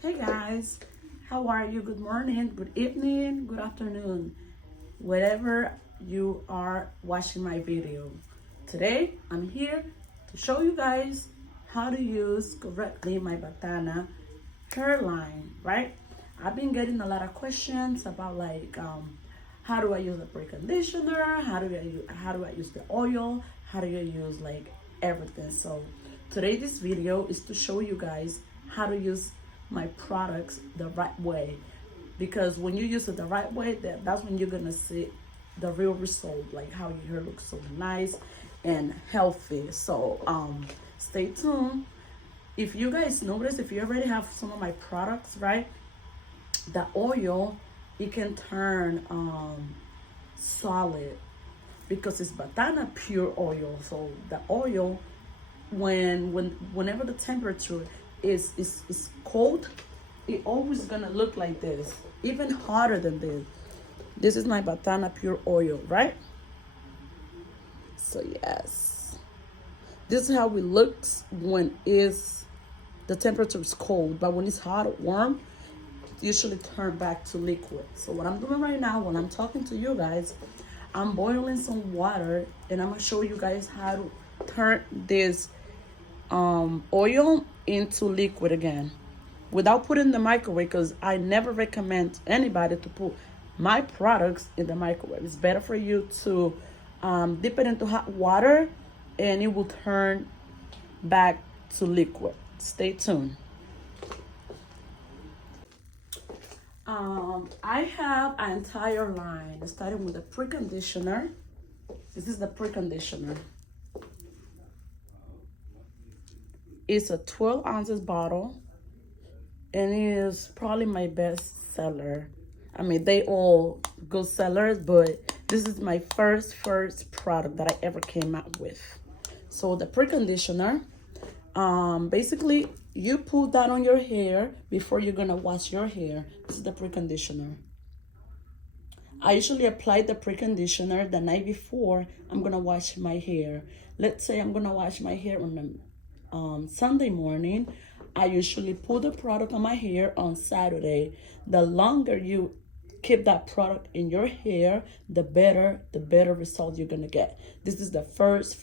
Hey guys, how are you? Good morning, good evening, good afternoon, wherever you are watching my video. Today, I'm here to show you guys how to use correctly my Batana hairline, right? I've been getting a lot of questions about how do I use the preconditioner? How do I use the oil? How do you use everything? So today this video is to show you guys how to use my products the right way, because when you use it the right way, that's when you're gonna see the real result, like how your hair looks so nice and healthy. So stay tuned. If you guys notice, if you already have some of my products, right, the oil, it can turn solid because it's Batana pure oil. So the oil, whenever the temperature is cold, it always gonna look like this, even hotter than this. This is my Batana pure oil, right? So yes, this is how it looks when is the temperature is cold, but when it's hot or warm, it usually turn back to liquid. So what I'm doing right now when I'm talking to you guys, I'm boiling some water and I'm gonna show you guys how to turn this oil into liquid again without putting in the microwave, because I never recommend anybody to put my products in the microwave. It's better for you to dip it into hot water and it will turn back to liquid. Stay tuned. I have an entire line starting with the preconditioner. This is the preconditioner. It's a 12 ounces bottle and it is probably my best seller. I mean, they all good sellers, but this is my first product that I ever came out with. So the preconditioner, basically you put that on your hair before you're gonna wash your hair. This is the preconditioner. I usually apply the preconditioner the night before I'm gonna wash my hair. Let's say I'm gonna wash my hair on Sunday morning. I usually put the product on my hair on Saturday. The longer you keep that product in your hair, the better result you're gonna get. This is the first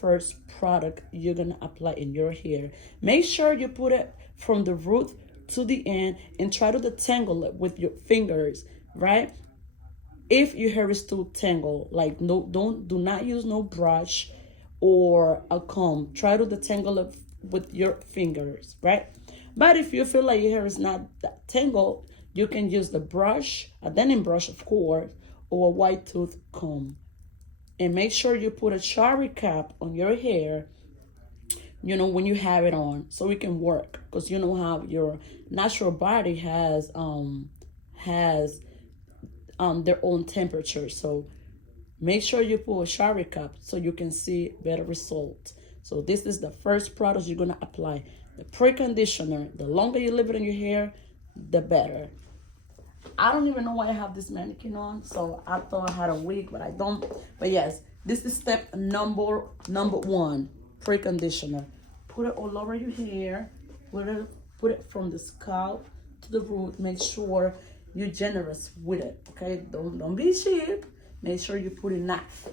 product you're gonna apply in your hair. Make sure you put it from the root to the end and try to detangle it with your fingers, right? If your hair is too tangled, like do not use no brush or a comb. Try to detangle it with your fingers, right? But if you feel like your hair is not that tangled, you can use the brush, a denim brush, of course, or a white tooth comb. And make sure you put a shower cap on your hair, you know, when you have it on, so it can work. Because you know how your natural body has their own temperature. So make sure you put a shower cap so you can see better results. So this is the first product you're gonna apply. The preconditioner. The longer you leave it in your hair, the better. I don't even know why I have this mannequin on, so I thought I had a wig, but I don't. But yes, this is step number one, preconditioner. Put it all over your hair. Put it from the scalp to the root. Make sure you're generous with it. Okay, don't be cheap. Make sure you put enough.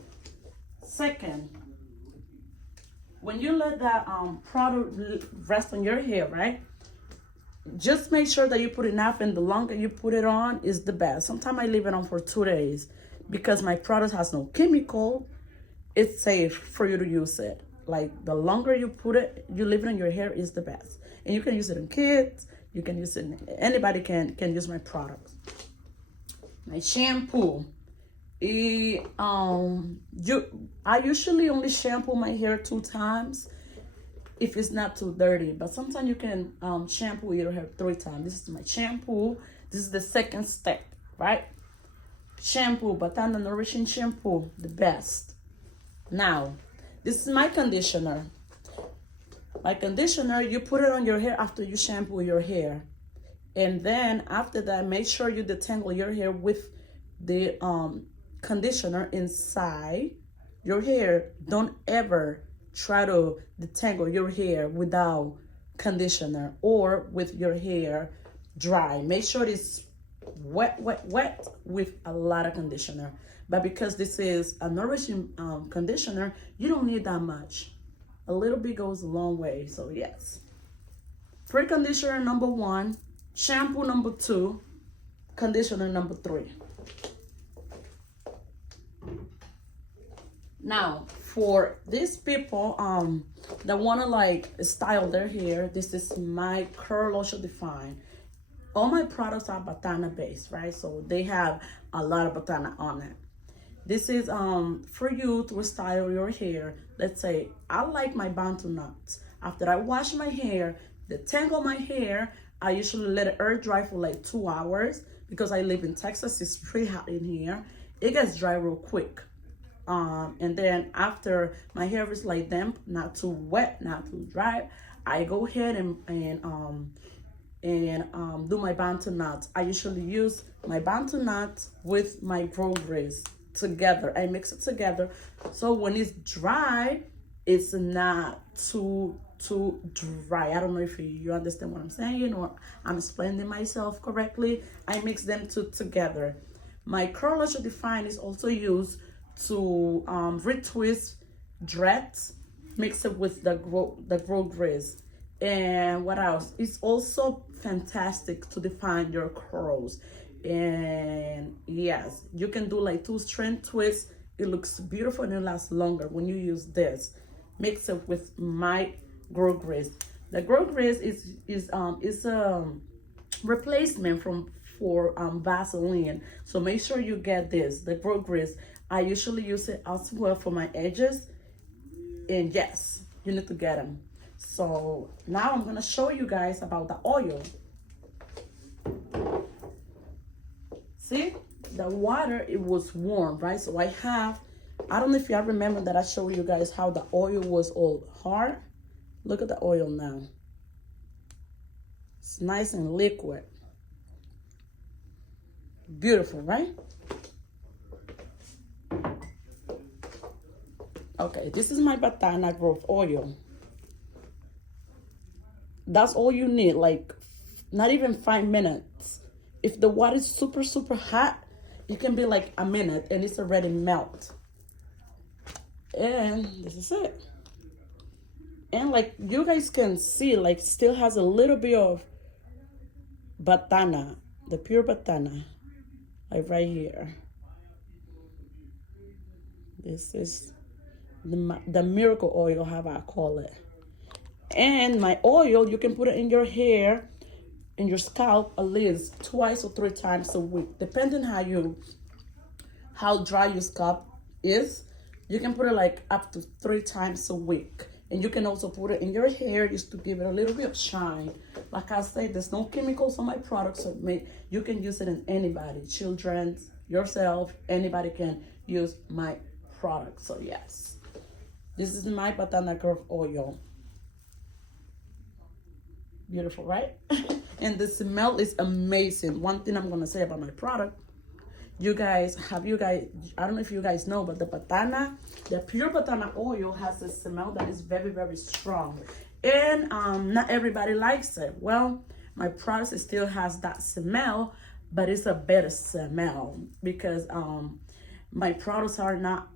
Second, when you let that product rest on your hair, right? Just make sure that you put enough, and the longer you put it on is the best. Sometimes I leave it on for 2 days because my product has no chemical. It's safe for you to use it. Like the longer you put it, you leave it on your hair is the best. And you can use it in kids. You can use it. Anybody can use my products. My shampoo. I usually only shampoo my hair 2 times if it's not too dirty, but sometimes you can shampoo your hair 3 times. This is my shampoo. This is the second step, right? Shampoo, Batana Nourishing Shampoo, the best. Now, this is my conditioner. My conditioner, you put it on your hair after you shampoo your hair. And then after that, make sure you detangle your hair with the conditioner inside your hair. Don't ever try to detangle your hair without conditioner or with your hair dry. Make sure it's wet, wet, wet with a lot of conditioner. But because this is a nourishing conditioner, you don't need that much. A little bit goes a long way. So yes. Pre-conditioner number 1, shampoo number 2, conditioner number 3. Now, for these people that want to like style their hair, this is my curl lotion define. All my products are Batana based, right? So they have a lot of Batana on it. This is for you to style your hair. Let's say I like my bantu knots. After I wash my hair, detangle my hair, I usually let it air dry for like 2 hours because I live in Texas. It's pretty hot in here. It gets dry real quick. And then after my hair is like damp, not too wet, not too dry, I go ahead and do my bantu knots. I usually use my bantu knots with my grow grease together. I mix it together so when it's dry, it's not too dry. I don't know if you understand what I'm saying or I'm explaining myself correctly. I mix them together. My curl lotion define is also used to retwist dreads, mix it with the grow grease. And what else? It's also fantastic to define your curls. And yes, you can do like 2 strand twists. It looks beautiful and it lasts longer when you use this. Mix it with my grow grease. The grow grease is a replacement for Vaseline. So make sure you get this, the grow grease. I usually use it as well for my edges. And yes, you need to get them. So now I'm gonna show you guys about the oil. See, the water, it was warm, right? So I don't know if y'all remember that I showed you guys how the oil was all hard. Look at the oil now. It's nice and liquid. Beautiful, right? Okay, this is my Batana growth oil. That's all you need, like not even 5 minutes. If the water is super hot, it can be like a minute and it's already melt. And this is it. And like you guys can see, like still has a little bit of Batana, the Pure Batana, like right here. This is the miracle oil, how I call it. And my oil, you can put it in your hair, in your scalp, at least 2 or 3 times a week, depending how dry your scalp is. You can put it like up to 3 times a week. And you can also put it in your hair just to give it a little bit of shine. Like I said, there's no chemicals on my products, so you can use it in anybody, children, yourself, anybody can use my product. So yes, this is my Batana Curve oil. Beautiful, right? And the smell is amazing. One thing I'm gonna say about my product, I don't know if you guys know, but the Pure Batana oil has a smell that is very strong. And not everybody likes it. Well, my product still has that smell, but it's a better smell because my products are not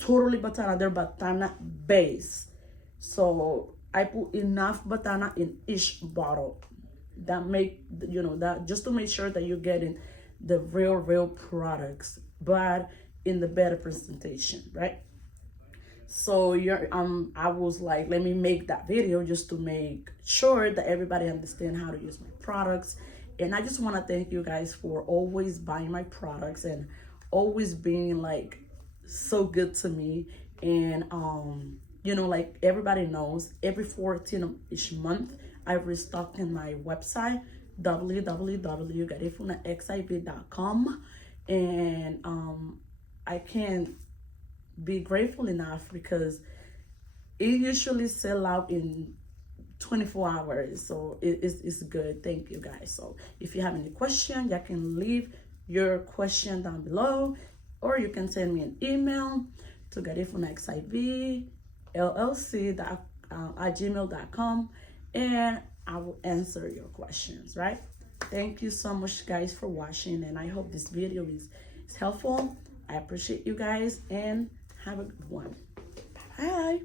totally Batana, they're Batana base. So I put enough Batana in each bottle. That just to make sure that you're getting the real products, but in the better presentation, right? So I was like, let me make that video just to make sure that everybody understand how to use my products. And I just want to thank you guys for always buying my products and always being like so good to me. And like everybody knows, every 14th of each month I restock in my website www.garifunaxiv.com. And I can't be grateful enough because it usually sell out in 24 hours. So it's good. Thank you guys. So if you have any question, you can leave your question down below, or you can send me an email to garifunexivllc@gmail.com, and I will answer your questions, right? Thank you so much, guys, for watching, and I hope this video is helpful. I appreciate you guys, and have a good one. Bye.